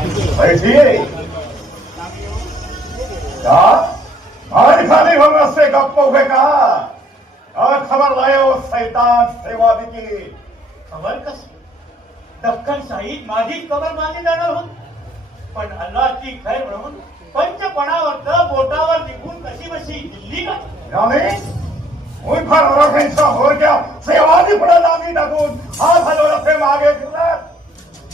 बैठिए। क्या भाई खाली हम रस्ते गप्प हुए कहा और खबर लाए हो शैतान सेवादी की। खबर कशी? दख्खन शाहीत माझीच खबर मागे जाणार होत, पण अल्लाची खैर म्हणून पंचपणावर बोटावर निघून कशी बशी दिल्ली का यानी मुझ पर रोखेंचा हो गया सेवादी पड़ा लागी टाकून हात हलवला मागे फिरला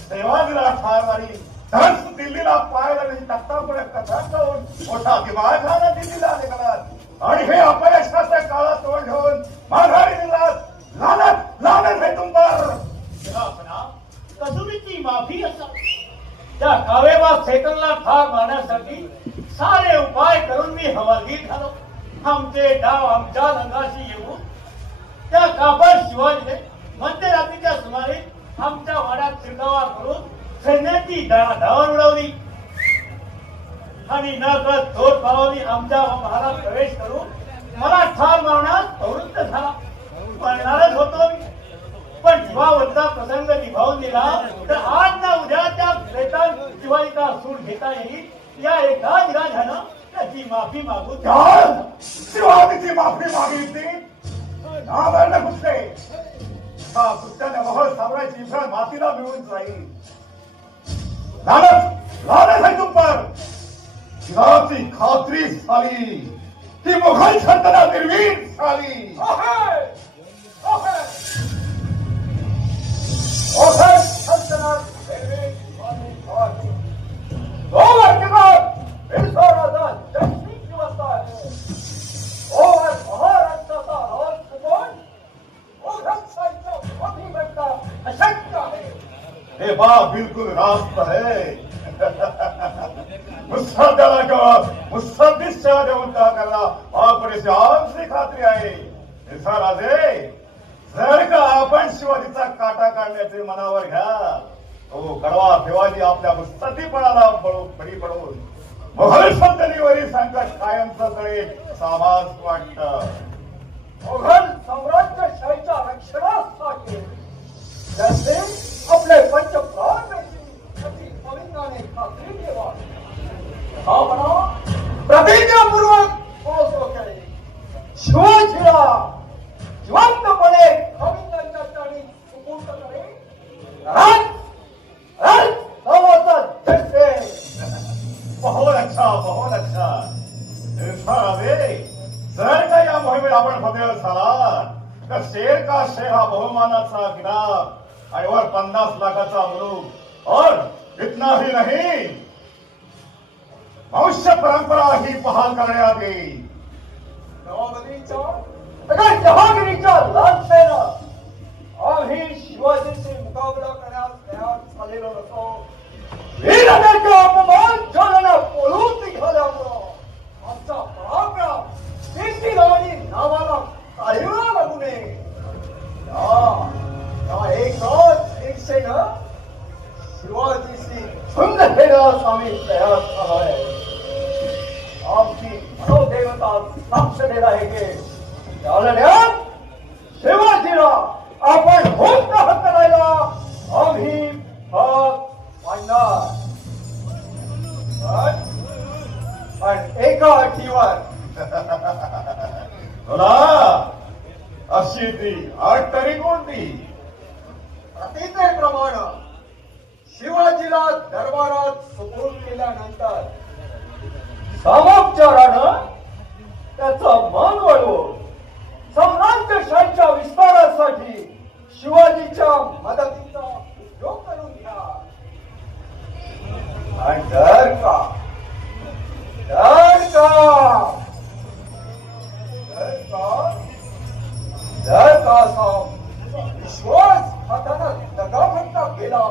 सेवादीला ठार मारी धस दिल्लीला पाहायला नाही तक्ता पुढे कथा करून मोठा दिमाग झाला दिल्लीला निघालात आणि हे अपयशाच्या काळात तोड घेऊन माघारी निघालात लानत लानत है तुम पर। कसुरीची माफी असा त्या कावेबा सेकंदला ठार मारण्यासाठी सारे उपाय करून मी हवालगीर झालो। आमचे डाव आमच्या रंगाशी येऊन त्या काबर शिवाजीने मध्यरात्रीच्या सुमारे आमच्या वाड्यात शिरकावा करून सैन्याची धावण उडवली आणि नकळत चोर पावानी आमच्या महालात प्रवेश करून मला ठार मारण्यास प्रवृत्त झाला। म्हणणारच होतो पण जीवावरचा प्रसंग निभावून दिला तर आज ना उद्या त्या शैतान शिवाजीचा सूड घेता येईल या एका निराधानं त्याची माफी मागू। शिवाजीची माफी मागितली नावर्ण कुठले कुत्त्याने महल साम्राज्याची इफरात मातीला मिळून जाईल। लानत लानत है तुम पर। शिवाची खात्री झाली ती मुघल सल्तनत निर्वीर झाली। हे बात बिल्कुल रास्त है। मुसद्दला को मुसद्दिस सेवा देऊन का करना आपल्याची आमची खात्री आहे। ऐसा राजे जर का आपण शिवाजीचा काटा काढण्याचे मनावर घ्या तो कडवा शिवाजी आपल्या मुस्तदीपणाला बळी पडून मुघल सल्तनतीवरील संकट कायमचं तळे सामास वाटतं। मुघल साम्राज्यशाहीच्या रक्षणासाठी जसे आपले पंचप्राण खात्री ठेवा हा म्हणा प्रतिज्ञापूर्वक पोहोचलो केले शिवाजीला जिवंतपणे खविंदांच्या चरणी सुपूर्द करे बहुत अच्छा बहुत अच्छा। जर का या मोहिमेत आपण फतेह झाला तर शेर का शेर हा बहुमानाचा किताब आणि वर 50 लाखाचा मुलूक और इतना ही नहीं वंश परंपरा ही बहाल करण्यात येईल। जहागिरीच्या लालसेना आम्ही शिवाजीशी मुकाबला करण्यास तयार झालेलो नसतो। वीरतेचा अपमान झाल्यानं पळून निघाल्यामुळं आमचा पराक्रम देखील आणि नावाला काळीला लागू नये या एकाच इच्छेनं शिवाजीशी झुंज खेळण्यास आम्ही तयार झालो आहे। आमची मनोदेवता साक्ष देत आहे की चालण्यात शिवाजीला आपण होत हक्क राहिला आम्ही भाग पाडणार पण एका अटीवर। बोला अशी ती अट तरी कोणती? प्रतिज्ञेप्रमाणे शिवाजीला दरबारात सुपूर्द केल्यानंतर सामोपचारानं त्याचा मान वाढवून साम्राज्यशाहीच्या विस्तारासाठी शिवाजीच्या मदतीचा उपयोग करून घ्या। आणि जर का असा विश्वास हातानं दगाफटका केला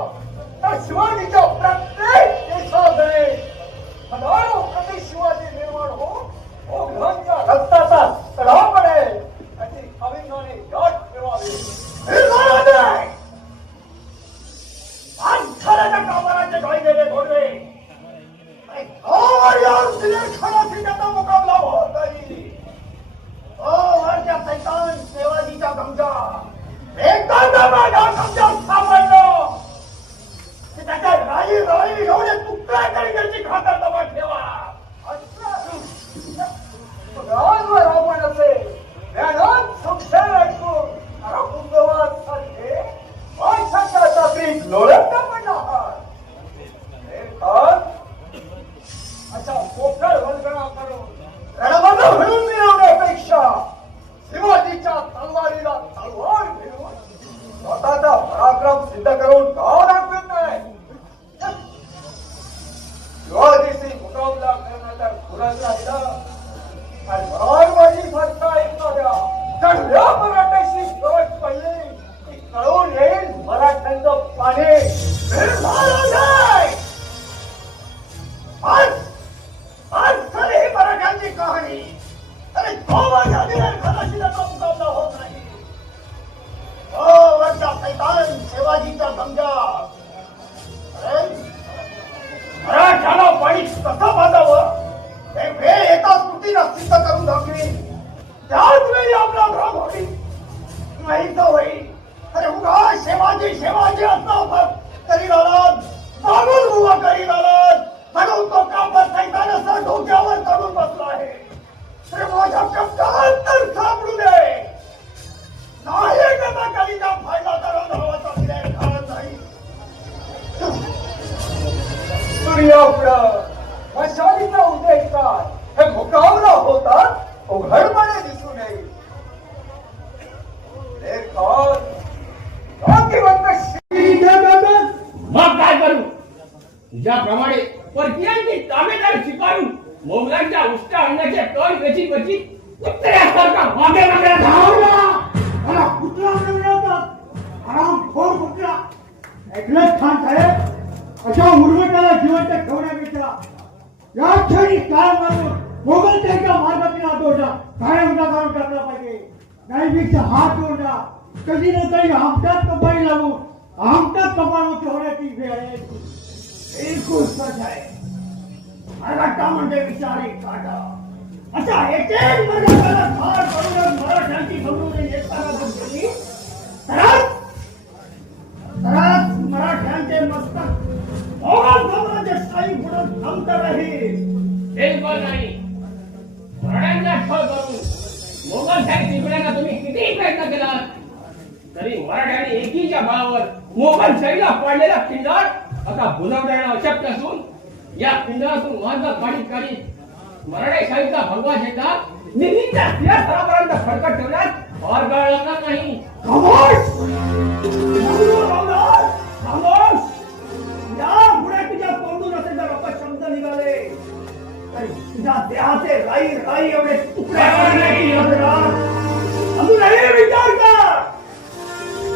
तर शिवाजीच्या प्रत्येक केसाकडे हजारो प्रति शिवाजी निर्माण होऊन ओघांच्या रक्ताचा चढाव पडेल अशी खविंदाने गाठ ठेवावी। माणसाच्या कामाराचे डोळे गेले घोडवे त्याचा मुकाबला होत नाही। शैतान शिवाजीच्या गमजा एकदा कमजा सापडलो की त्याच्या राई राई तरी एवढे तुकडा तरी त्याची खातर जमा ठेवा. राजवर आपण असे ज्ञानात सुक्षेर ऐकून कुंभवाद सारखे माणसाच्या चाकरीत लोळत पण आहात. अशा पोखर वंदना करून रणबंद म्हणून मिळवण्यापेक्षा शिवाजीच्या तलवारीला तलवार घेऊन स्वतःचा पराक्रम सिद्ध करून का दाखवत नाही. शिवाजीशी मुकाबला करण्याचा खुराक राहिला आणि मारवाडी फरता एखाद्या चढल्या मराठ्याशी गट पडली की कळून येईल मराठ्यांचं पाणी निर्धारण आहे. आज खरी ही मराठ्यांची कहाणी. अरे तो माझ्या खलाशी त्याचा मुकाबला होत नाही. वरचा सैतान शिवाजीचा समजा. अरे मराठ्याला पाणी कसं बांधावं हे वेळ एका कृतीला सिद्ध करून दाखवी. त्याच वेळी आपला भ्रम होईल नाही तर होईल. अरे उगा शिवाजी शिवाजी असं करी घालत मागून उभा करी घालत म्हणून तो कापड सैतान असं डोक्यावर चढून बसला आहे. अरे माझ्या कप्तान तर सापडू दे. नाही कसा कलीचा फायदा तर धावाचा विचार करत नाही. सूर्यापुढं मशालीचा उद्देश काय हे मुकाबला होता उघडपणे दिसून येईल. मग काय करू? ज्याप्रमाणे परकीयांची ताबेदार स्वीकारून मोगलांच्या उष्टा आणण्याचे तळ कशी कशी उत्तरेसारखा मागे मागे धावला. मला कुठला मिळवतात आराम खोर कुठला ऐकलंच खान साहेब. अशा उर्वटाला जिवंत ठेवण्यापेक्षा या क्षणी काय मारून मोगल त्यांच्या मार्गातील दोषा काय उद्या काढून टाकला पाहिजे. नाहीपेक्षा हात जोडला कधी ना कधी आमच्याच कपाळी लागून आमच्याच कपाळावरती होण्याची वेळ आहे. एकूच सच आहे. मराठा म्हणजे विचारी काढा. अशा एक एक मराठ्याला ठार करून मराठ्यांची समजून येताना केली तरच मराठ्यांचे मस्तक मोगल साम्राज्यशाही पुढे थांबत राहील. बिलकुल नाही. मराठ्यांना ठळ करून मोगलशाही टिकवण्याचा तुम्ही कितीही प्रयत्न केला तरी मराठ्यांनी एकीच्या बळावर मोगलशाहीला पाडलेला खिंडार आता बुजवता येणं अशक्य असून या खिंडारातून मार्ग काढीत काढीत मराठेशाहीचा भगवा झेंडा निधीच्या शिरास्थानापर्यंत फडकत ठेवण्यात फार काळ लागणार नाही. खामोश! खामोश! या पुढे तुझ्या तोंडून असे जर अपशब्द निघाले तर तुझ्या देहाचे राई राई एवढे तुकडे अजूनही विचार कर.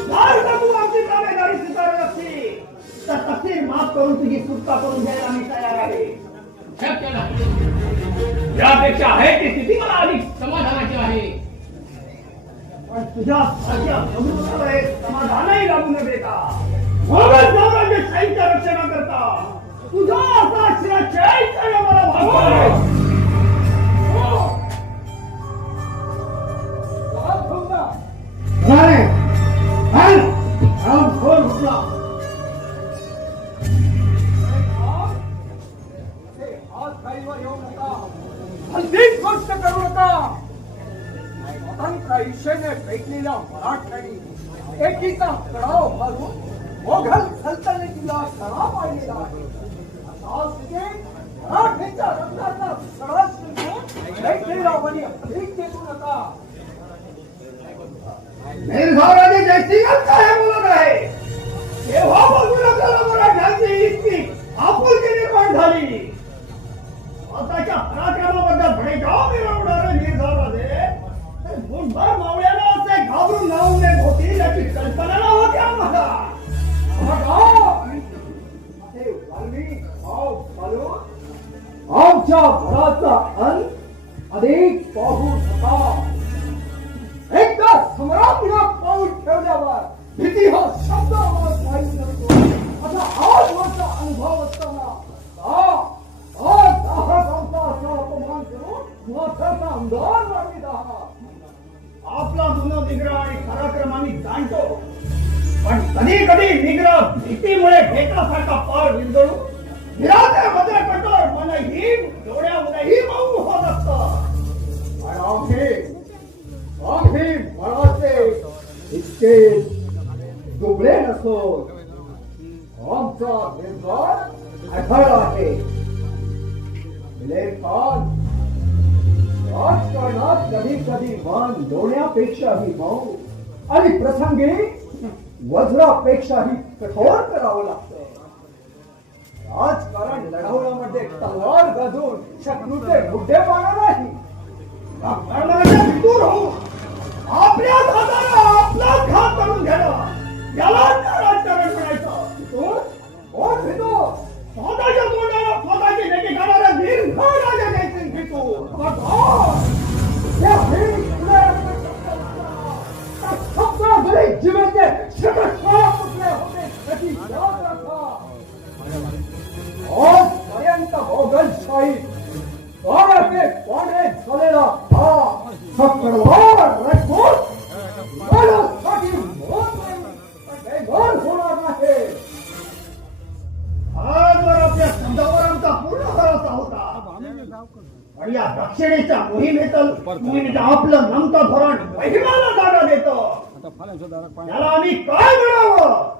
जर का तू आमची ताबेदारी स्वीकारत असती तर तसे माफ करून तुझी सुटका करून द्यायला मी तयार आहे. शक्य नाही. यापेक्षा आहे ती स्थिती मला अधिक समाधानाची आहे. पण तुझ्या सारख्या समृद्धाला एक समाधानही लागू न देता मोगल साम्राज्यशाहीच्या रक्षणाकरता तुझा असा शिरच्छेद करणं मला भाग आहे. नाही घोर घुसला. हात खालीवर येऊ नका. हल्लीच गोष्ट करू नका. स्वतंत्र ईशेने भेटलेल्या मराठ्यांनी एकीचा कडाव घालून मोघल सल्तनतीला सडा पाडलेला आहे. अशा स्थितीत मराठ्यांच्या रक्ताचा सडा शिंपून भेटलेला बळी अधिक देऊ नका. निर्धाराने जयसिंगच काय बोलत आहे तेव्हा बघून आपल्याला मराठ्यांची इतकी आपुलकी निर्माण झाली. स्वतःच्या पराक्रमाबद्दल भडेजाव मिरवणारे निर्धाराने मुठभर मावळ्याला असे घाबरून लावून देत होती याची कल्पना नव्हती आम्हाला. आमच्या भराचा अंत अधिक पाहू नका. एकदा सम्राटला पाऊल ठेवल्यावर भीती हा शब्द आवाज माहीत नसतो. असा 8 वर्ष अनुभव असताना आज 10 गावचा असा अपमान करून माथ्याचा अंधार मारली आहात. आपला जुना निग्रह आणि पराक्रम आम्ही जाणतो पण कधी कधी निग्रह भीतीमुळे भेटासारखा पार विंदळू असतील दुबळे नसो आमचा निर्धार आढळ आहे. लेखात राजकारणात कधी कधी मान दोण्यापेक्षाही मऊ आणि प्रसंगी वज्रापेक्षाही कठोर करावं लागतं. राजकारण लढवण्यामध्ये तलवार गाजून शत्रूचे मुद्दे पाहणार नाही. राजकारणाच्या दूर होऊन आपल्या हाताला आपला घात करून घेणं याला राजकारण म्हणायचं. कोण घेतो स्वतःच्या तोंडाला स्वतःची नेते करणाऱ्या दीर्घ राजा देखील घेतो. जीवनचे होते आजपर्यंत मोगलशाही पाण्याचे पाणी झालेला हा चक्रवार राजपूत मनासाठी बेघर होणार नाही. आजवर आपल्या शब्दावर आमचा पूर्ण भरोसा होता. पण या दक्षिणेच्या मोहिमेचं आपलं नमतं धोरण महिमाला जागा देतं. त्याला आम्ही काय म्हणावं?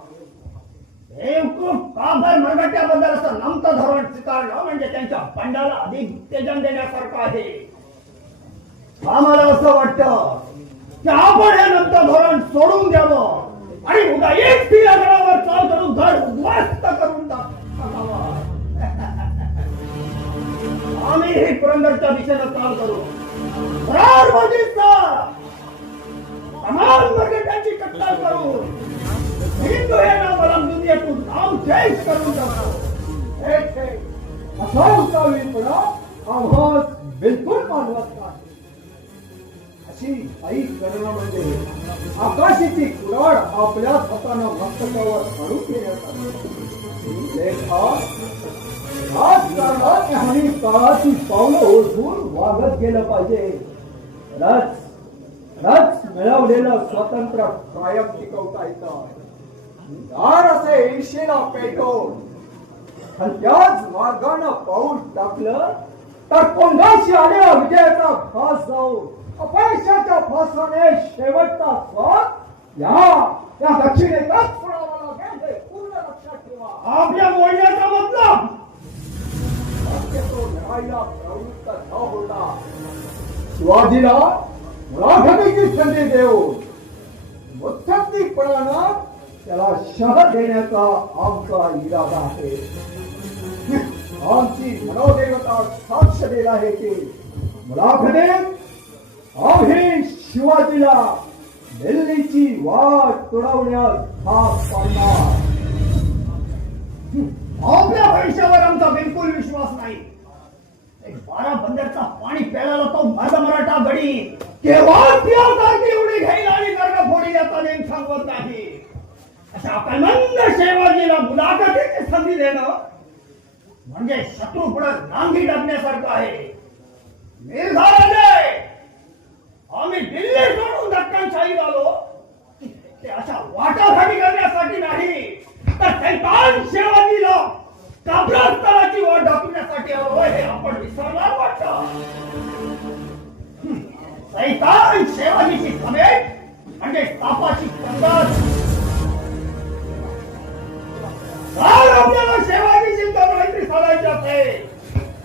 देवकृप काभर मराठ्याबद्दल असं नमतं धोरण स्वीकारणं म्हणजे त्यांच्या बंडाला अधिक उत्तेजन देण्यासारखं आहे. आम्हाला असं वाटतं की आपण हे नमतं धोरण सोडून द्यावं आणि उद्या एक गडावर चाल करून गड उद्ध्वस्त करून टाकावं. आम्ही ही पुरंदरच्या दिशेनं चाल करू. तमाम मराठ्यांची कत्तल करून हिंदू हे नामलम दुनियेतून नाव जैस करून टाकतो. असा उतावीपणा आम्हाला बिलकुल मानवत नाही. अशी आई करणं म्हणजे आकाशाची कुराड आपल्या हातानं मस्तकावर काढून घेण्यात आली. राजकारणात आणि काळाची पावलं ओळखून वागत गेलं पाहिजे. रच मिळवलेलं स्वातंत्र्य कायम टिकवता येतं. दार असे ईर्षेला पेटवून आणि त्याच मार्गानं पाऊल टाकलं तर कोंडाशी आलेला विजयाचा फास जाऊन अपयशाच्या फासाने शेवटचा स्वाद या दक्षिणेतच सोडावा लागेल हे पूर्ण लक्षात ठेवा. आपल्या बोलण्याचा मतलब तो लढाईला प्रवृत्त न होता शिवाजीला मुलाखतीची संधी देऊन मुत्सद्दीपणानं त्याला शह देण्याचा आमचा इरादा आहे. आमची मनोदेवता साक्ष दिला आहे की मुलाखतीत आम्ही शिवाजीला दिल्लीची वाट तुडवण्यास भाग पाडणार. आपल्या भविष्यावर आमचा बिलकुल विश्वास नाही. एक 12 बंदरचा पाणी प्यायला तो माझा मराठा गडी केव्हा त्यासाठी एवढी घेईल आणि गर्ग फोडी याचा नेम सांगत नाही. अशा अकलमंद शिवाजीला मुलाखतीची संधी देणं म्हणजे शत्रू पुढे नांगी टाकण्यासारखं आहे. निर्धाराने आम्ही दिल्ली सोडून दक्कनशाहीत आलो ते अशा वाटाघाटी करण्यासाठी नाही तर सैतान शिवाजीला काब्रस्थानाची वाट दाखवण्यासाठी आलो हे आपण विसरणार वाटतं. सैतान शिवाजीची समेट म्हणजे तापाची कंदाज. आपल्याला शिवाजीची मैत्री साधायची असेल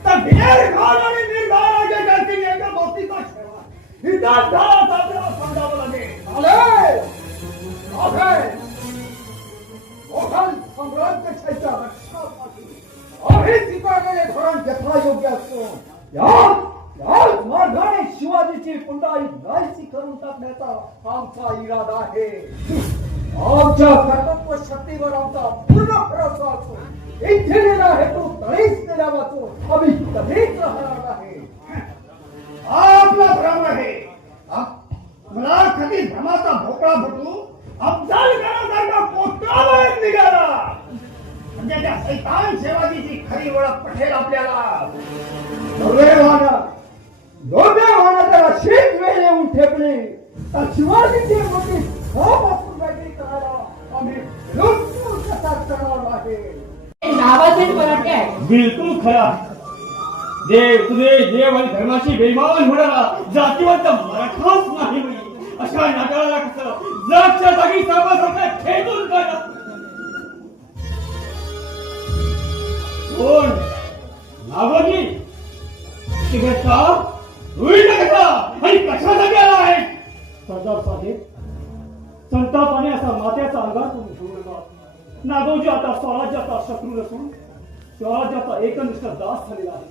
तर भिलेर खान आणि निर्धाराच्या जाती एका दोस्तीचा ठेवा ही आपल्याला समजावं लागेल. मोगल साम्राज्याच्या रक्षणासाठी आम्ही स्वीकारलेले धोरण यथायोग्य असतो. याच मार्गाने शिवाजीची पुन्हा नाहीशी करून टाकण्याचा आमचा इरादा आहे. आमच्या कर्तृत्व शक्तीवर आमचा पूर्ण भरोसा असतो. इच्छेला हेतू तळीच केला वाचून आम्ही कधीच राहणार नाही. आपला भ्रम आहे. मला कधी भ्रमाचा भोपळा फुटू अफजलखानासारखा पोट्टा बाहेर निघाला म्हणजे त्या सैतान शिवाजीची खरी ओळख पटेल आपल्याला. दुर्दैवानं जर अशीच वेळ येऊन ठेपली तर शिवाजीची मोठी पासून काहीतरी करायला आम्ही बिलकुल कसाच करणार आहे. नावाचे मराठी आहे. बिलकुल खरा. देव तुझे देव आणि धर्माची बेईमान होणारा जातीवंत मराठाच नाही. अशा नागाला कसं जागच्या जागी सर्वांसारखं खेळून काढत कोण नागोजी तिकडचा होईल कसा आणि कशासाठी आला आहे सरदार साहेब संतापाने असा मात्याचा अंगार तुम्ही घेऊ नका. नागोजी आता स्वराज्याचा शत्रू नसून स्वराज्याचा एकनिष्ठ दास झालेला आहे.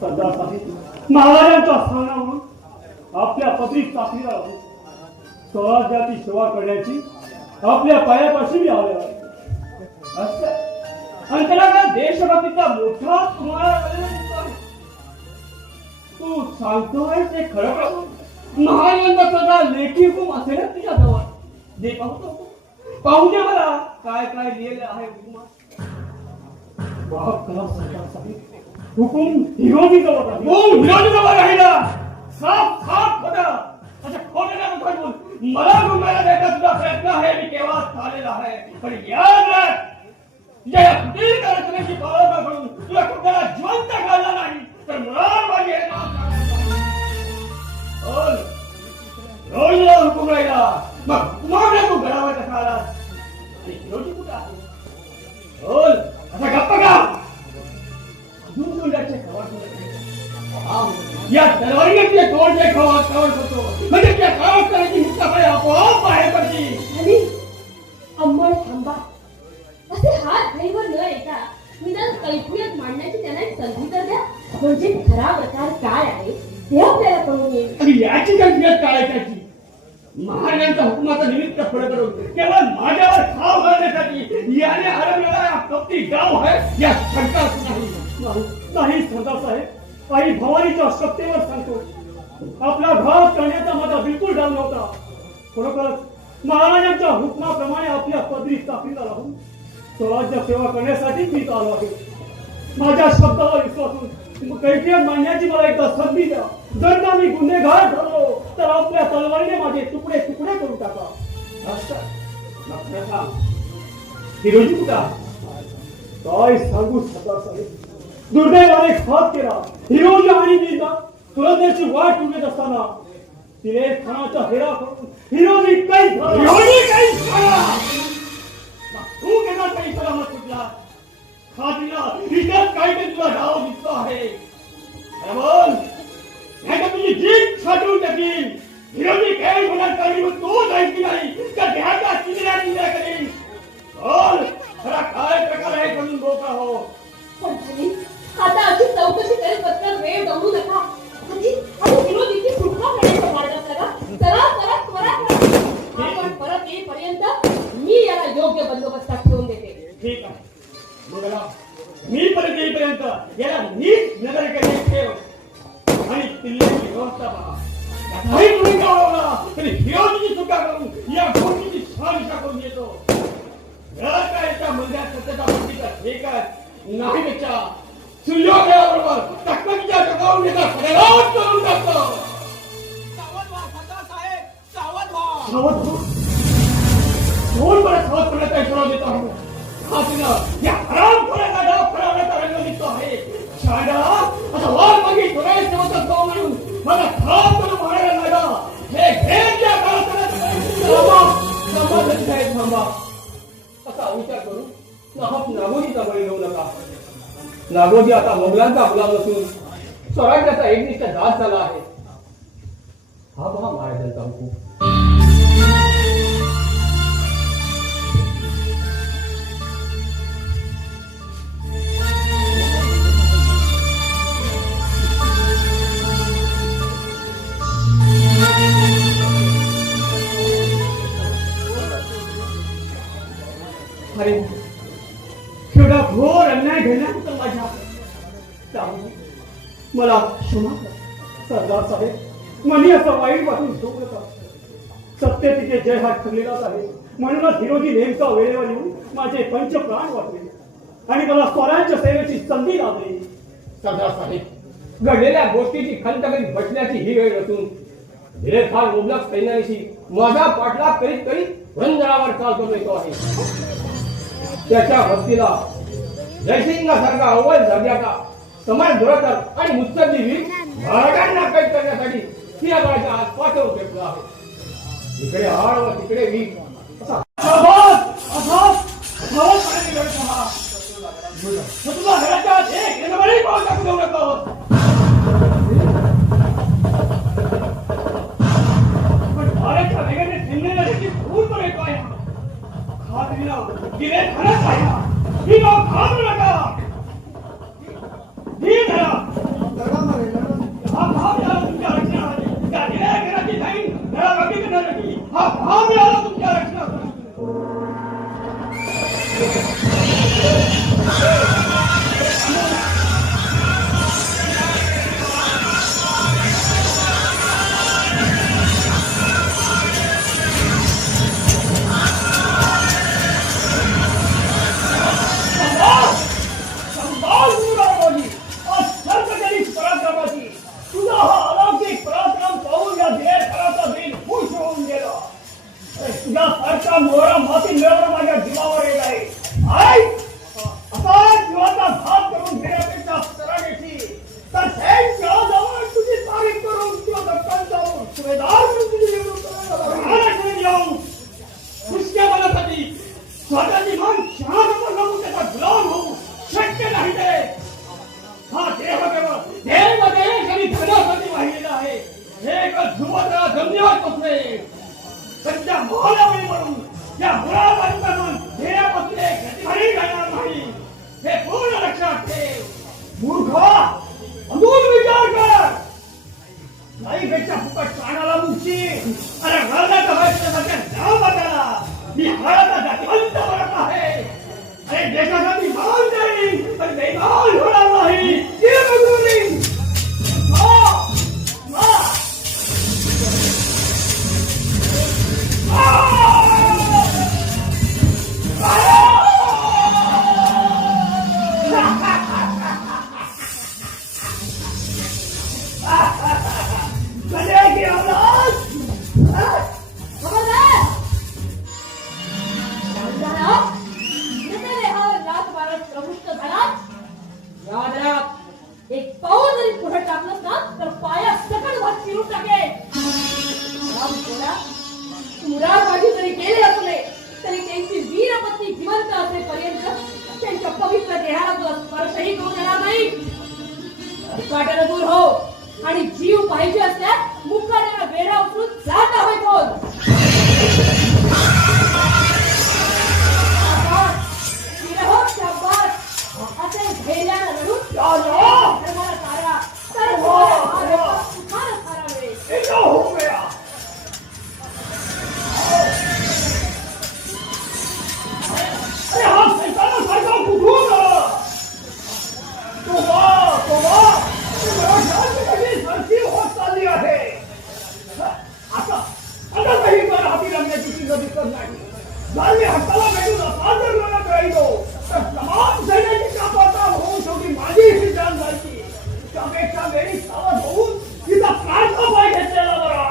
सरदार साहेब महाराजांच्या स्थानावरून आपल्या पदरी चाकरीला राहून स्वराज्याची सेवा करण्याची आपल्या पायापाशी मी आले आहे. असं अंतराचा देशभक्तीचा मोठा तुम्हाला तू सांगतोय ते खरं महाराजांचा सगळा लेखी हुकूम असेल तुझ्या जवळ दे पाहू दे मला काय काय लिहिलेलं आहे हुकुमात. वाहक करा सरदार साहेब हुकूम विरोधी जवळ आहे. हुकूम विरोधी जवळ राहिला साफ साफ होता अच्छा खोट्याला बोलून मला गुंडाला द्यायचा तुझा प्रयत्न आहे मी केव्हा चाललेला आहे पण याद राख तुझ्या या कुटील कार्यक्रमाची बाळगा करून तुला कुठल्याला जिवंत काढला नाही तर मुळात माझी रोजला हुकूम राहिला मग कुमारला तू घरावर कसा आलास आणि विरोधी कुठं आहे बोल असा गप्पा का अजून गुंडाचे या तलवारीने तोडचे खवात कवर करतो म्हणजे त्या काळात करायची मुक्ताकडे आपोआप बाहेर पडली आणि अंमळ थांबा असे हात घाईवर न येता निदान कैफियत मांडण्याची त्यांना एक संधी तर द्या म्हणजे खरा प्रकार काय आहे ते आपल्याला कळून येईल. आणि याची गंभीर टाळायची महाराजांच्या हुकुमाचा निमित्त पुढे करून केवळ माझ्यावर खाव घालण्यासाठी याने हरवलेला हा कपटी गाव आहे या शंका नाही. नाही सरदार साहेब आई भवानीच्या शक्तीवर सांगतो आपला घात करण्याचा माझा बिलकुल डाव नव्हता. खरोखरच महाराजांच्या हुकमाप्रमाणे आपल्या पदरी चाकरीला राहून स्वराज्य सेवा करण्यासाठी मी आलो आहे. माझ्या शब्दावर विश्वासून कैफियत मांडण्याची मला एकदा संधी द्या. जर का मी गुन्हेगार झालो तर आपल्या तलवारीने माझे तुकडे तुकडे करून टाका. हिरोजी कुठं काय सांगू सरदार साहेब दुर्दैवाने घात केला. हिरोजी आणि मी सुरतेची वाट उभेत असताना तिने खानाचा हेरा करून हिरोजी काही हिरोजी काही झाला तू केला काही सलामत सुटला खातीला इथं काय ते तुला डाव दिसतो आहे बोल नाही तर तुझी जीभ छाटून टाकील विरोधी काय होणार काही मग तू जाईल की नाही का देहाचा चिंध्या चिंध्या करील बोल खरा काय प्रकार आहे म्हणून बोका हो पण खाली आता अशी चौकशी करत बसण्यात वेळ गमवू नका. आणि विरोधीची सुटका करण्याचा मार्ग करा चला त्वरा आपण परत येईपर्यंत मी याला योग्य बंदोबस्तात ठेवून देते. ठीक आहे बघा मी परत येईपर्यंत याला नीट नजर करण्यात ठेव आणि किल्ल्याची व्यवस्था पहा काही तुम्ही गावला तरी विरोधीची सुटका करून या गोष्टीची शहानिशा करून येतो. काय त्या मुलगा सत्याचा बंदीचा ठीक आहे नाही पेक्षा सूर्योदयाबरोबर टकटकीच्या जगावून येता फडेराव करून टाकतो. सावध हो. दोन बरं सावध पडण्याचा इशारा देतो आहे खातीनं या हरामखोराचा डाव फरावण्याचा रंग दिसतो आहे. शाळा आता वार मागे थोड्या सेवचा तो म्हणून मला खाप करून मारायला लागा हे घेत या थांबा असा विचार करून नागोजीचा बळी घेऊ नका. नागोजी आता मोगलांचा गुलाम नसून स्वराज्याचा एकनिष्ठ दास झाला आहे. हा बघा महाराजांचा हुकूम अरे केवढा घोर अन्याय घडण्याबद्दल माझ्या मला क्षमा करा. सरदार साहेब मनी असं वाईट वाटून घेऊ नका. सत्य तिथे जय हा ठरलेलाच आहे म्हणूनच हिरोजी नेमका वेळेवर येऊन माझे पंचप्राण वाचले आणि मला स्वराज्य सेवेची संधी लाभली. सरदार साहेब घडलेल्या गोष्टीची खंत करीत बसण्याची ही वेळ नसून धीरे खान मुबलक सैन्याशी माझा पाठलाग करीत करीत रंजनावर चाल करून येतो आहे. त्याच्या भक्तीला जयसिंगासारखा अव्वल दर्जाचा समाज दुराचार आणि मुत्सद्दी वीर महाराजांना कैद करण्यासाठी सिंहगडाच्या आत पाठवून घेतला आहे. इकडे आड व तिकडे वीट असा तुला घराच्या आत एक रेल्वेवरही पाऊल टाकू देऊ नकोस. पण वाऱ्याच्या वेगाने थेंबलेल्या नदीची धूळ पण येतो आहे. खात्रीनं दिवे खरंच आहे ना. ही गाव घाबरू नका. ही धरा. हा भाव मिळाला तुमच्या रक्षणासाठी. त्या दिव्या घराची जाईन घरा बाकी करण्यासाठी हा भाव मिळाला तुमच्या रक्षणासाठी. तुझा हा अलौकिक पराक्रम पाहून या दिलेखराचा दिल खुश होऊन गेला. तुझ्या सारखा मोहरा माती मिळवणं माझ्या जीवावर येत आहे. आता जीवाचा घात करून घेण्यापेक्षा सराण्याची तर जवळ तुझी तारीफ करून किंवा दत्तान जाऊन सुभेदार म्हणून तुझी निवडणूक करायला जाऊन खुशक्या मनासाठी स्वतःची मन शहाणपण लावून त्याचा गुलाम होऊ शक्य नाही. ते हा देव देश आणि धर्मासाठी वाहिलेला आहे. एक ध्रुवता जमिनीवर बसले सध्या मोहलावळी म्हणून या मुळाबाजूचा मन ध्येयापासून घरी जाणार नाही. हे पूर्ण लक्षात ठेव. मूर्खा अजून विचार कर. नाईपेक्षा फुकट प्राणाला मुक्ती अरे वर्गाचा भविष्यासारख्या नाव बदला. मी हळाचा जातिवंत बनत आहे. अरे देशासाठी मान जाईल पण बेमान होणार नाही. ते बघून येईल. एक पाऊल जरी पुढे टाकलं ना तर पाया सकट वर फिरून टाकेल. मुरारबाजी जरी केले असले तरी त्यांची वीरपत्नी जिवंत असेपर्यंत त्यांच्या पवित्र देहाला तुला स्पर्शही करू देणार नाही. मुकाट्याला दूर हो आणि जीव पाहिजे असल्यास मुकाट्याला वेढा उचलून जात आहे बोल. असे धैर्यानं लढून धर्माला तारा तर सुखानं तारावे. हाताला भेटून असा जर लढत राहिलो तर तमाम सैन्याची कापाचा होऊन शेवटी माझी ही जान जायची. त्यापेक्षा वेळी सावध होऊन तिचा प्राणचा पाय घेतलेला बरा.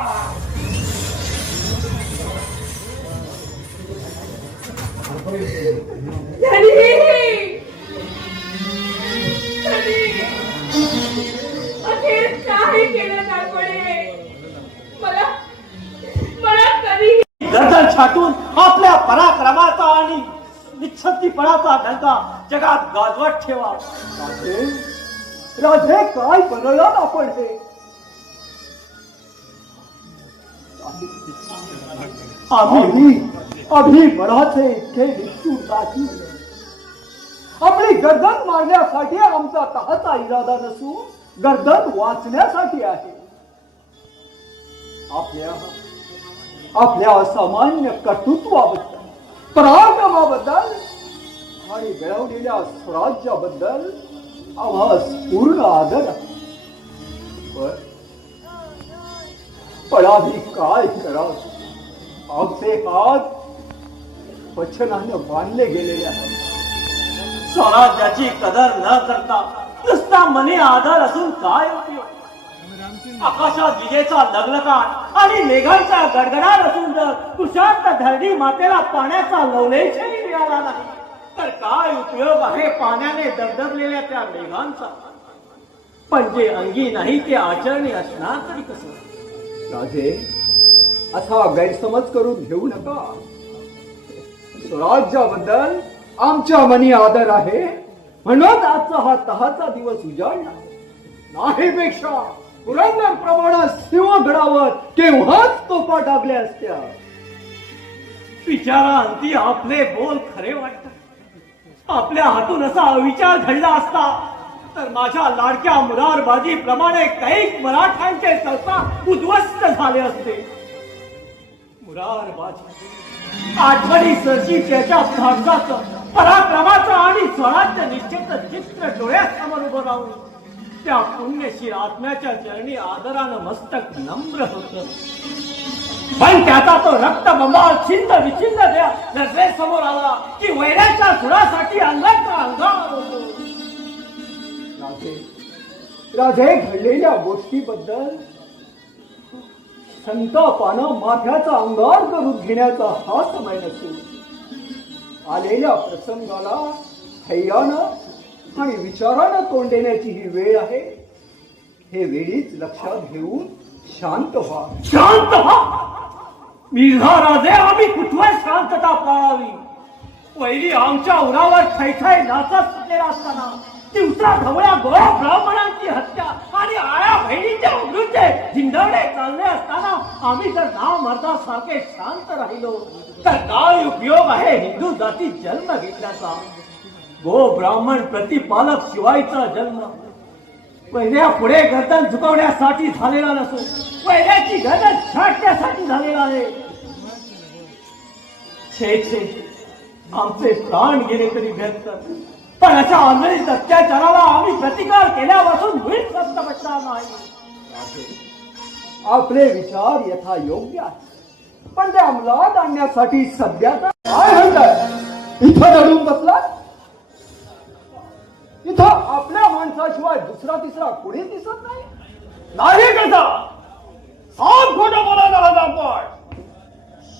काय केलं नागपडे मला मला कधी गर्दन छाटून आपल्या पराक्रमाचा आणि निश्चतीपणाचा डंका जगात गाजवत ठेवा. राधे काय बनवलं आपण हे. आम्ही मराठे इतके निष्ठुर नाही. आपली गर्दन मारण्यासाठी आमचा तहाचा इरादा नसून गर्दन वाचण्यासाठी आहे. आपल्या असामान्य कर्तृत्वाबद्दल पराक्रमाबद्दल आणि मिळवलेल्या स्वराज्याबद्दल आम्हाला पूर्ण आदर आहे. पण आम्ही काय करावं. आमचे हात वचनानं बांधले गेलेले आहेत. स्वराज्याची कदर न करता नुसता मनी आधार असून काय उपयोग. आकाशात विजेचा लग्नकान आणि मेघांचा गडगडाट असून जर तुषार्त धरणी मातेला पाण्याचा लवलेशही मिळाला नाही तर काय उपयोग आहे पाण्याने दगदगलेल्या त्या मेघांचा. पण जे अंगी नाही ते आचरणी असणार तरी कसं. राजे असा गैरसमज करून घेऊ नका. स्वराज्याबद्दल आमच्या मनी आदर आहे म्हणून आजचा हा तहाचा दिवस उजाडला. नाहीपेक्षा पुरंदर प्रमाणात सिंहगडावर केव्हाच तोफा टाकल्या असत्या. विचारांती आपले बोल खरे वाटतात. आपल्या हातून असा विचार घडला असता तर माझ्या लाडक्या मुरारबाजीप्रमाणे कैक मराठ्यांचे सरकार उद्ध्वस्त झाले असते. मुरारबाजी आठवणी सरशी त्याच्या धाडसाचं, पराक्रमाचं आणि स्वराज्य निश्चित चित्र डोळ्यासमोर उभं राहून त्या पुण्यशील आत्म्याच्या चरणी आदरानं मस्तक नम्र होत. पण त्याचा तो रक्तबंबाळ छिन्न विछिन्न त्या नजरेसमोर आला की वैराच्या सुरासाठी अंगाचा अंगार होतो. राजे घडलेल्या गोष्टीबद्दल संतापानं माथ्याचा अंगार करून घेण्याचा हा समय नसून आलेल्या प्रसंगाला धैर्यानं आणि विचारानं तोंड देण्याची ही वेळ आहे. हे वेळीच लक्षात घेऊन शांत व्हा. शांत व्हा. मिर्झा राजे, आम्ही कुठवर शांतता पाळावी. पहिली आमच्या उरावर थैथै नाचत सुटलेला असताना दिवसा ढवळ्या गोळ्या ब्राह्मणांची हत्या आणि आया बहिणीच्या विरुद्ध झिंडवणे चालले असताना आम्ही जर नाव मर्दासारखे शांत राहिलो तर काय उपयोग आहे हिंदू जाती जन्म घेतल्याचा. गो ब्राह्मण प्रतिपालक शिवायचा जन्म पहिल्या पुढे गर्दन झुकवण्यासाठी झालेला नसून पहिल्याची गर्दन छाटण्यासाठी झालेला आहे. छे छे, आमचे प्राण गेले तरी व्यर्थ. पण अशा आंधळीत अत्याचाराला आम्ही प्रतिकार केल्यापासून मुळीच स्वस्त बसणार नाही. आपले विचार यथा योग्य आहेत पण ते अंमलात आणण्यासाठी सध्याचा काय म्हणताय? इथं दडून बसला. इथं आपल्या माणसाशिवाय दुसरा तिसरा कुणी दिसत नाही. नाही कसा साफ खोटं बोलायला आज आपण.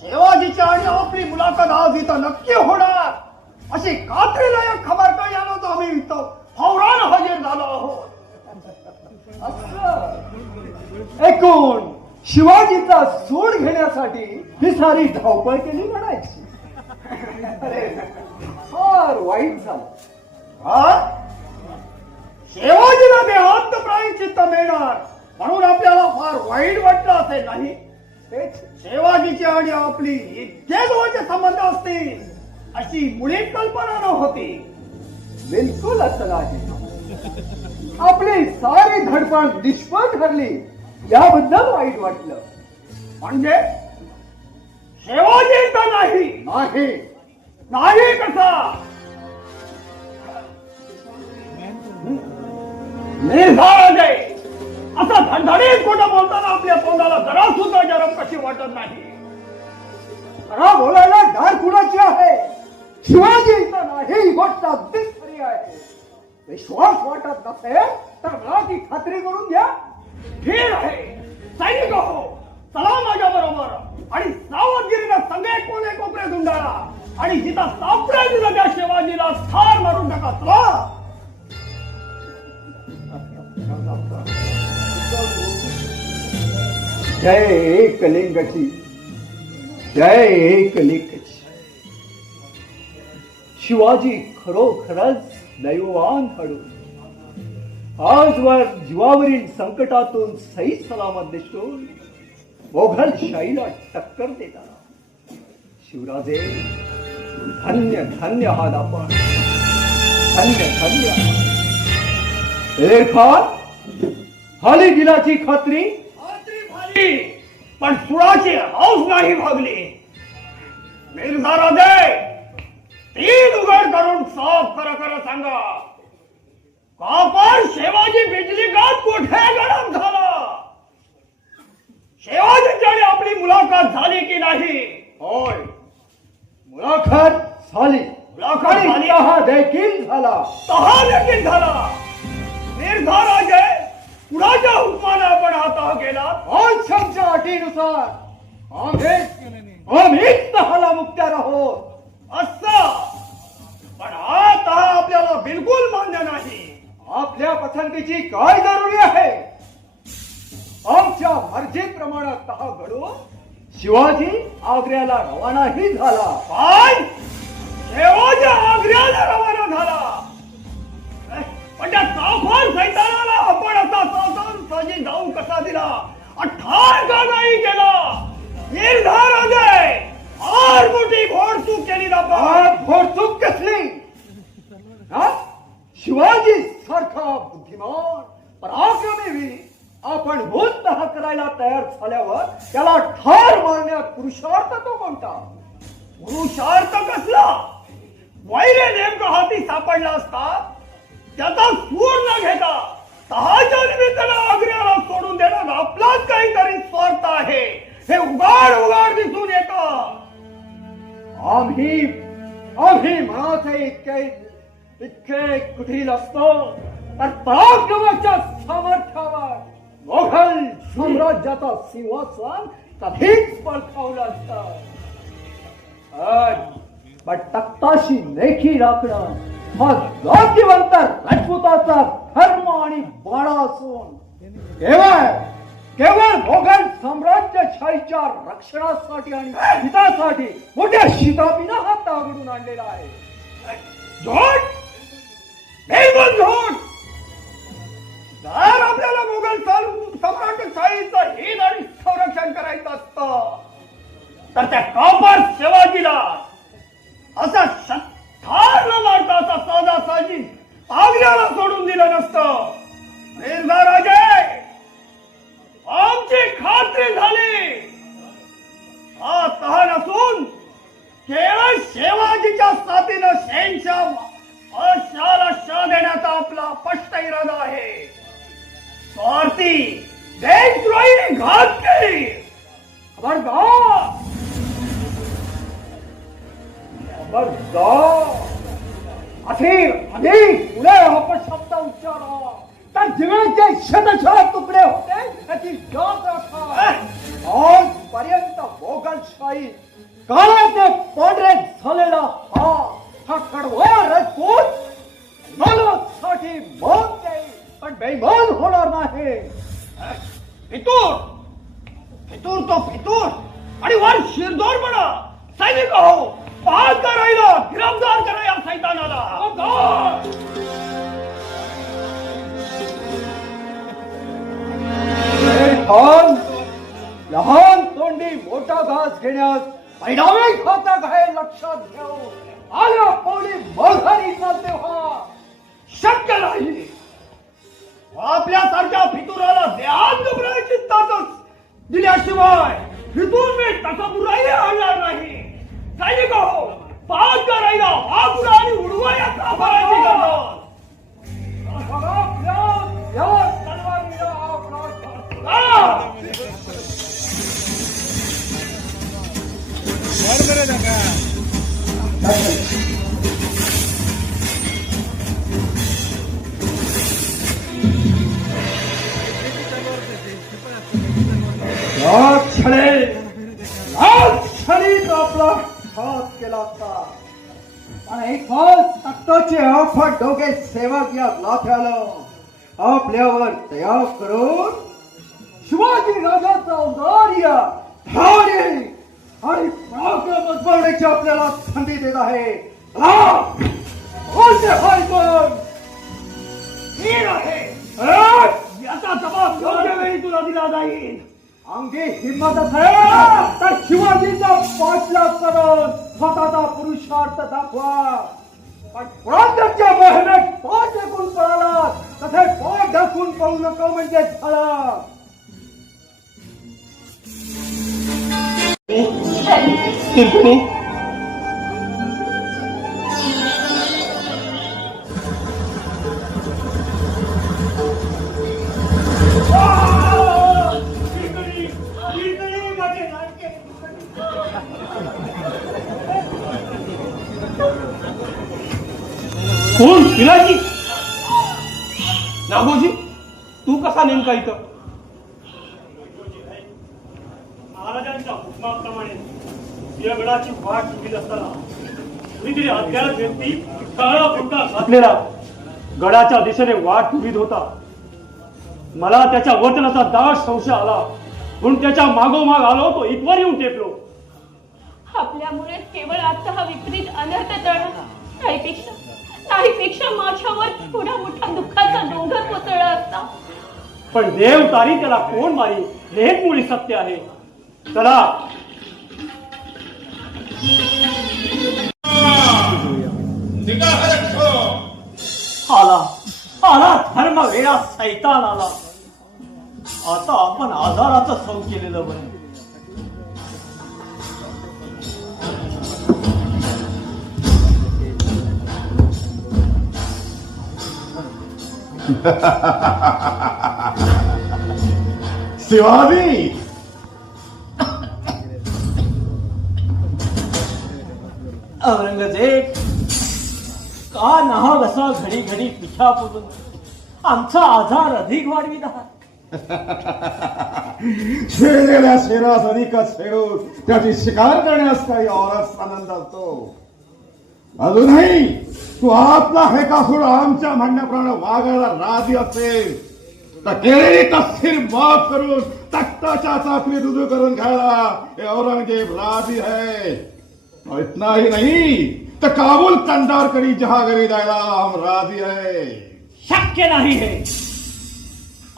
शिवाजीची आणि आपली मुलाखत आज इथं नक्की होणार अशी खात्रीलायक खबर काय आलो तर आम्ही इथं फौरान हजर झालो आहोत. एकूण शिवाजीचा सूड घेण्यासाठी ही सारी धावपळ केली म्हणायची. अरे फार वाईट झालं. हा? शिवाजीला देहांत प्रायश्चित्त मिळणार म्हणून आपल्याला फार वाईट वाटलं असेल नाही. शिवाजीची आणि आपली इतके जवळचे संबंध असतील अशी मुळीच कल्पना नव्हती. बिलकुल असं नाही. आपली सारी धडपड निष्फळ ठरली याबद्दल वाईट वाटलं. म्हणजे शिवाजी तर नाही. नाही नाही कसा? निर्धाराजय असं धडधडीत खोटं बोलताना आपल्या तोंडाला जरा सुद्धा जरम कशी वाटत नाही. खरा बोलायला धार कुणाची आहे? शिवाजी इथं नाही ही गोष्ट अगदीच खरी आहे. विश्वास वाटत नसेल तर मला ती खात्री करून द्या. ठीक आहे सैनिक हो, चला माझ्या बरोबर आणि सावधगिरीनं सगळे कोणे कोपरे धुंडाळा आणि जिथं सापडा दिलं त्या शिवाजीला ठार मारून टाका. चला. जय एकलिंगची, जय एकलिंगची. शिवाजी खरोखरच दैववान घडून आजवर जीवावरील संकटातून सही सलामत दिसतोय. मोघल शाहीला टक्कर देताना शिवराजे धन्य धन्य आहात आपण. धन्य धन्य. खान हाली दिलाची खात्री झाली पण सुळाची हौस नाही भागली. मिर्झा राजे तीन उघड करून साफ खरं सांगा का पण शिवाजी बिजलीघात कुठे गरम झाला? शिवाजीची आणि आपली मुलाखत झाली की नाही? होय, मुलाखत झाली. मुलाखत झाली. तहा देखील झाला. तहा देखील झाला. मिर्झा राजे कुणाच्या हुकमाने आपण हाता केला? आमच्या अटीनुसार आम्हीच तहाला मुक्त्यार आहोत. असं पण हा तहा आपल्याला बिलकुल मान्य नाही. आपल्या पसंतीची काय जरुरी आहे? आमच्या मर्जीप्रमाणे तहा घडून शिवाजी आग्र्याला रवानाही झाला. पण शिवाजी आग्र्याला रवाना झाला, पण त्या चाफर सैतानाला आपण असा सहजी जाऊ कसा दिला, ठार का नाही केला. निर्धार अजय फार मोठी घोडचूक केली आपण. घोडचूक कसली? शिवाजी सारखा बुद्धिमान पराक्रमी वीर आपण भूत करायला तयार झाल्यावर त्याला ठार मारण्यात पुरुषार्थ तो कोणता? पुरुषार्थ कसला? वैरे नेमका हाती सापडला असता त्याचा सूर न घेता तहाच्या निमित्तानं आग्र्याला सोडून देणं आपलाच काहीतरी स्वार्थ आहे हे उघाड उघाड दिसून येतं. आम्ही मनाचे इतके कुटील असतो तर पराक्रमाच्या सामर्थ्यावर मोघल साम्राज्याचा सिंहासन कधीच पडकावलं असतं. पण तक्ताशी लेखी राखणं हा जातीवंत राजपुताचा धर्म आणि बाळा असून केवळ मोघल साम्राज्यशाहीच्या रक्षणासाठी आणि हितासाठी मोठ्या शिताबीनं हा तागडून आणलेला आहे. झोट, बिलकुल झोट. जर आपल्याला मोगल सम्राटशाहीचं हित आणि संरक्षण करायचं असतं तर त्या कापर शिवाजीला असा ठार न मारता असा सहजासहजी आग्र्याला सोडून दिलं नसतं. निर्धार अजय आमची खात्री झाली. हा तहान असून केवळ शिवाजीच्या साथीनं शहेनशाह अशाला शह देण्याचा आपला स्पष्ट इरादा आहे. स्वार्थी देशद्रोही घात केली. अधिक पुढे अपशब्द उच्चारा तर जीवेचे शतशः तुकडे होते त्याची जात राखा. आजपर्यंत मोगलशाही काळाचे पांढरे झालेला हा कडवा राजपूत मालवासाठी मान देईल पण बेईमान होणार नाही. फितूर फितूर तो फितूर आणि वर शिरदोरपणा. सैनिक हो, पाहत का राहिला, गिरफ्तार करा या सैतानाला. लहान तोंडी मोठा घास घेण्यास परिणामी घातक आहे लक्षात घेऊन आल्या पोळी मघारी चालते व्हा शक्य नाही. आपल्यासारख्या फितुराला देहात घबरायची ताकद दिल्याशिवाय फितूर मी तकबुराही आणणार नाही. सैनिक हो, पाहत का राहिला, हा पुरा आणि उडवा या काफराची गरज. आपला हात केला असता पण एकाच तक्ताचे आफत डोके सेवक या लाथ्याला आपल्यावर तयार करून शिवाजी राजाचा औदार्य धैर्य आणि पराक्रम बसवण्याची आपल्याला संधी देत आहे. याचा जबाब योग्य वेळी तुला दिला जाईल. अंगी हिम्मत आहे तर शिवाजीचा पाठलाग करून स्वतःचा पुरुषार्थ दाखवा. पण पुरांतरच्या मोहिमेत पाठ टाकून पळाला तसे पाठ दाखवून पळू नका म्हणजे झाला. कोण पिलाजी? नागोजी, तू कसा नेमका इथं? महाराजांच्या हुकमाप्रमाणे या गडाची वाट चुकीत असताना कुणीतरी अज्ञात व्यक्ती काळा फुटका घातलेला गडाच्या दिशेने वाट चुकीत होता. मला त्याच्या वर्तनाचा दाट संशय आला. म्हणून त्याच्या मागोमाग आलो तो इथवर येऊन टेकलो. आपल्यामुळे केवळ आता हा विपरीत अनर्थ टळला नाहीपेक्षा माझ्यावर थोडा मोठा दुःखाचा डोंगर कोसळला असता. पण देव तारी त्याला कोण मारी हेच मुळी सत्य आहे. चला निगाह रखो. आला धर्म वेळा सैतान आला. आता आपण आजाराचं सौ केलेलं बरं. शिवाजी औरंगजेब का नाहक असा घडी घडी पिछा पुरून आमचा आजार अधिक वाढवित आहात. छेडलेल्या शेरास अधिकच छेडून त्याची शिकार करण्यास काही औरच आनंद असतो. अजूनही तू आपला हेकासूर आमच्या म्हणण्याप्रमाणे वागायला राजी असेल तर केलेली तस्वीर माफ करून तख्ताच्या चाकरीत उजू करून घ्यायला हे औरंगजेब राजी है. और इतना ही नहीं तर काबुल कंदार करी जहागरी द्यायला हम राजी है. शक्य नाही हे.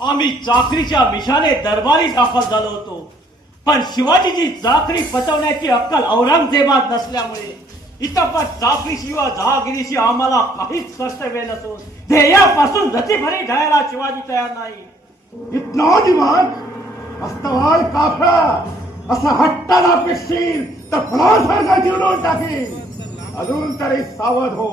आम्ही चाकरीच्या मिशाने दरबारी दाखल झालो होतो, पण शिवाजीची चाकरी पचवण्याची अक्कल औरंगजेबात नसल्यामुळे इतपर चाकरीशिवाय जहागिरीशी आम्हाला काहीच कर्तव्य नसून ध्येयापासून रतीभरी घ्यायला शिवाजी तयार नाही. इतना दिमाग अस्तवाल काफरा असा हट्टाला पेशील तर फुलासारखा जिरवून टाकेल. अजून तरी सावध हो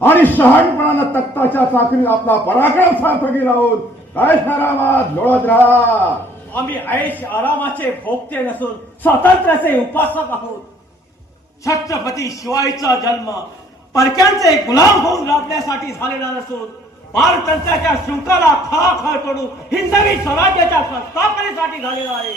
आणि शहाणपणानं तख्ताच्या चाकरीत आपला पराक्रम सार्थकी लावून काय आरामात लोळत राहा. आम्ही ऐश आरामाचे भोगते नसून स्वातंत्र्याचे उपासक आहोत. छत्रपती शिवाजीचा जन्म परक्यांचे गुलाम होऊन राबण्यासाठी झालेला नसून पारतंत्र्याच्या शृंखला खळाखळ करून हिंदवी स्वराज्याच्या संस्थापनेसाठी झालेला आहे.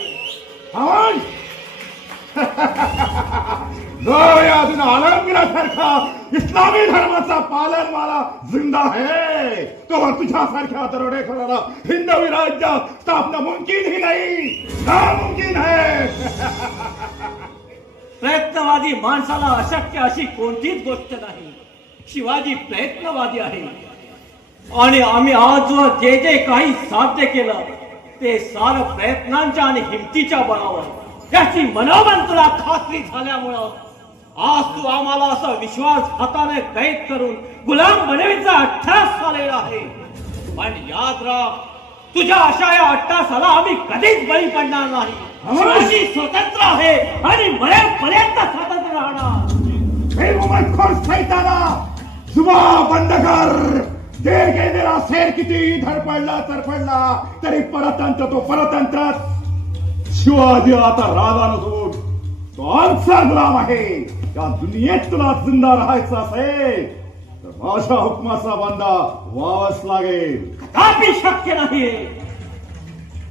अजून आलमगिरासारखा इस्लामी धर्माचा पालनवाला जिंदा है तो तुझ्यासारख्या दरोडेखोराला हिंदवी राज्य स्थापना मुमकिन ही नाही, नामुमकिन है. प्रयत्नवादी माणसाला अशक्य अशी कोणतीच गोष्ट नाही. शिवाजी प्रयत्नवादी आहे आणि आम्ही आजवर जे जे काही साध्य केलं ते सारं प्रयत्नांच्या आणि हिमतीच्या बळावर. त्याची मनोमन तुला खात्री झाल्यामुळं आज तू आम्हाला असा विश्वासघाताने कैद करून गुलाम बनविचा अट्टास आलेला आहे. पण याद राख, तुझ्या अशा या अट्टासाला आम्ही कधीच बळी पडणार नाही. शिवाजी स्वतंत्र आहे आणि मरेपर्यंत स्वतंत्र राहणार. हे उमदखोर सैताना, जुबा बंद कर. देर गेलेला शेर किती धडपडला तरपडला तरी परतंत्र तो परतंत्रच. शिवाजी आता राजा नसून तो आमचा गुलाम आहे. या दुनियेत तुला जिंदा राहायचं असेल तर माझ्या हुकमाचा बंदा व्हावाच लागेल. कदापि शक्य नाही.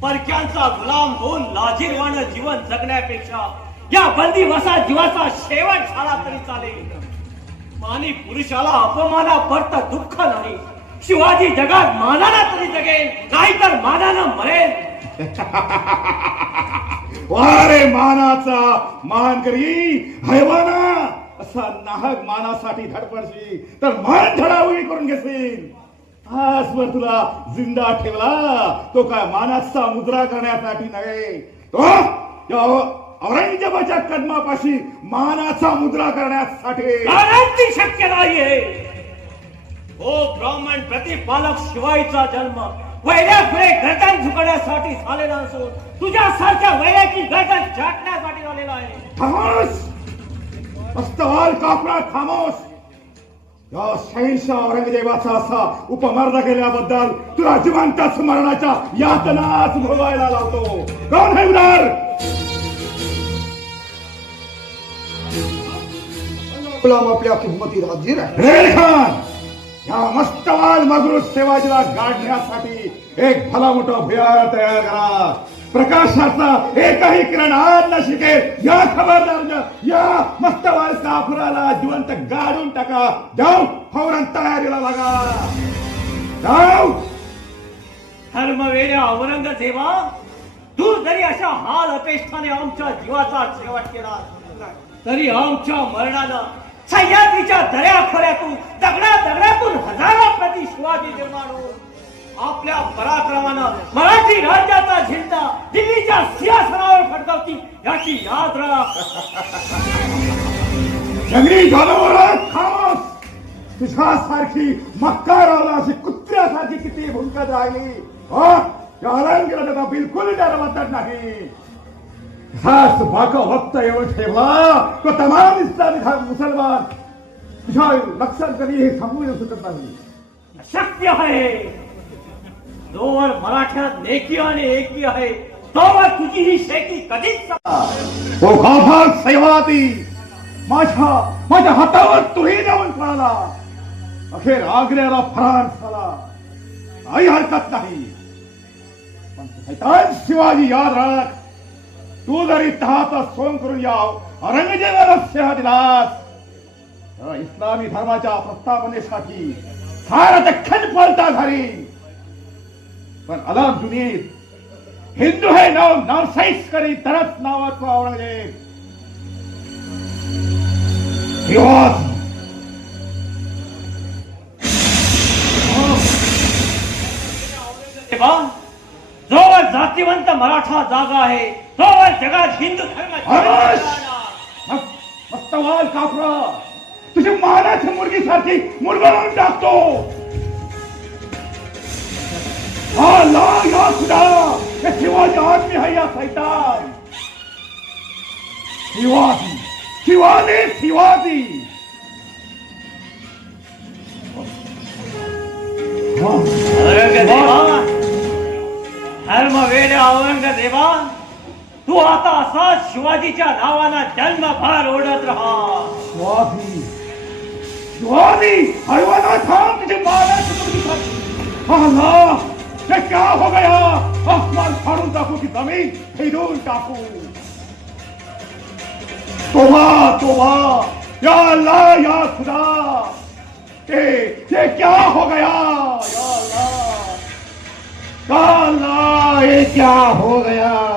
परक्यांचा गुलाम होऊन लाजीरवाणं जीवन जगण्यापेक्षा या बंदी वसा जीवाचा शेवट झाला तरी चालेल. मानी पुरुषाला अपमाना पडता दुःख नाही. शिवाजी जगात मानानं तरी जगेल, नाहीतर मानानं मरेल. वारे मानाचा मान करी हैवाना असा नाहक मानासाठी धडपडशी तर मान धडावळी करून घेशील. आजवर तुला जिंदा ठेवला तो काय मानाचा मुद्रा करण्यासाठी नव्हे, तो या औरंगजेबाच्या कदमापाशी मानाचा मुद्रा करण्यासाठी. शक्य नाहीये. ओ ब्राह्मण प्रतिपालक शिवाजीचा जन्म वैऱ्या पुढे गर्दन झुकण्यासाठी झालेला नसून तुझ्यासारख्या वैऱ्याची गर्दन झाकण्यासाठी झालेला आहे. खामोश अस्तवाल कापरा, खामोश. या शहनशाह औरंगजेबाचा असा उपमर्द केल्याबद्दल तुला जिवंत स्मरणाच्या यातनाच भोगायला लावतो. कोण है उधर? गुलाम आपल्या खिदमतीत हाजीर आहे. रेल खान, या मस्तवाल मगरूर शिवाजीला गाडण्यासाठी एक भला मोठा भुयार तयार करा. प्रकाशाचा एकही किरण आज न शिकेल या खबरदार. या मस्तवाल काफराला जिवंत गाडून टाका. जाऊ, फौरन तयारीला लागा. जाऊ. धर्मवेड्या औरंगजेबा, तू जरी अशा हाल अपेष्टाने आमच्या जीवाचा शेवट केला तरी आमच्या मरणानं सह्याद्रीच्या दऱ्याखोऱ्यातून दगडातून हजारो प्रति शिवाजी निर्माण होऊन आपल्या पराक्रमानं मराठी राज्याचा झेंडा दिल्लीच्या सिंहासनावर फडकावती याची याद राख. जंगली जनावरात खास तुझ्यासारखी मक्काराला अशी कुत्र्यासारखी किती भूमिका राहिली केला त्याचा बिलकुल त्याला वाटत नाही. खास बाका वक्त एवढं ठेवला तो तमाम इस्लामी मुसलमान तुझ्या लक्षात कधी हे थांबवू येऊ शकत नाही. शक्य आहे जोवर मराठ्यात नेकी आणि एकी आहे तोवर तुझी ही शेती कधीच तो गाभा सैवाती माझ्या हातावर तोही जाऊन पळाला. अखेर आग्र्याला फरार झाला. काही हरकत नाही. पण शैतान शिवाजी याद राख, तू जरी तहाचा सोंग करून या औरंगजेबाला सेवा दिलास तर इस्लामी धर्माच्या प्रस्थापनेसाठी सारा दख्खन पलटा झाली. पण अलाम दुनियेत हिंदू हे नाव नावसाईस करी तरच नावाचा औरंगजेब जोवर जातीवंत मराठा जागा आहे तोवर जगात हिंदू धर्म मस्तवाल कापरा तुझ्या मानाच्या मुलगीसारखी मुरगळून टाकतो. ला या खुदा हे शिवाजी आदमी है या शैतान. शिवाजी शिवाजी शिवाजी औरंगजेबा धर्मवेड्या औरंगजेबा तू आता असाच शिवाजीच्या नावानं जन्मभर ओढत राहा. शिवाजी शिवाजी हरवाना थांब तुझे मानाची मुलगी. अल्लाह ये क्या हो गया. आसमान फाड़ून टाकू की जमीन हिडून टाकू. तोबा तोबा या अल्लाह या खुदा ये क्या हो गया. या अल्लाह ये क्या हो गया.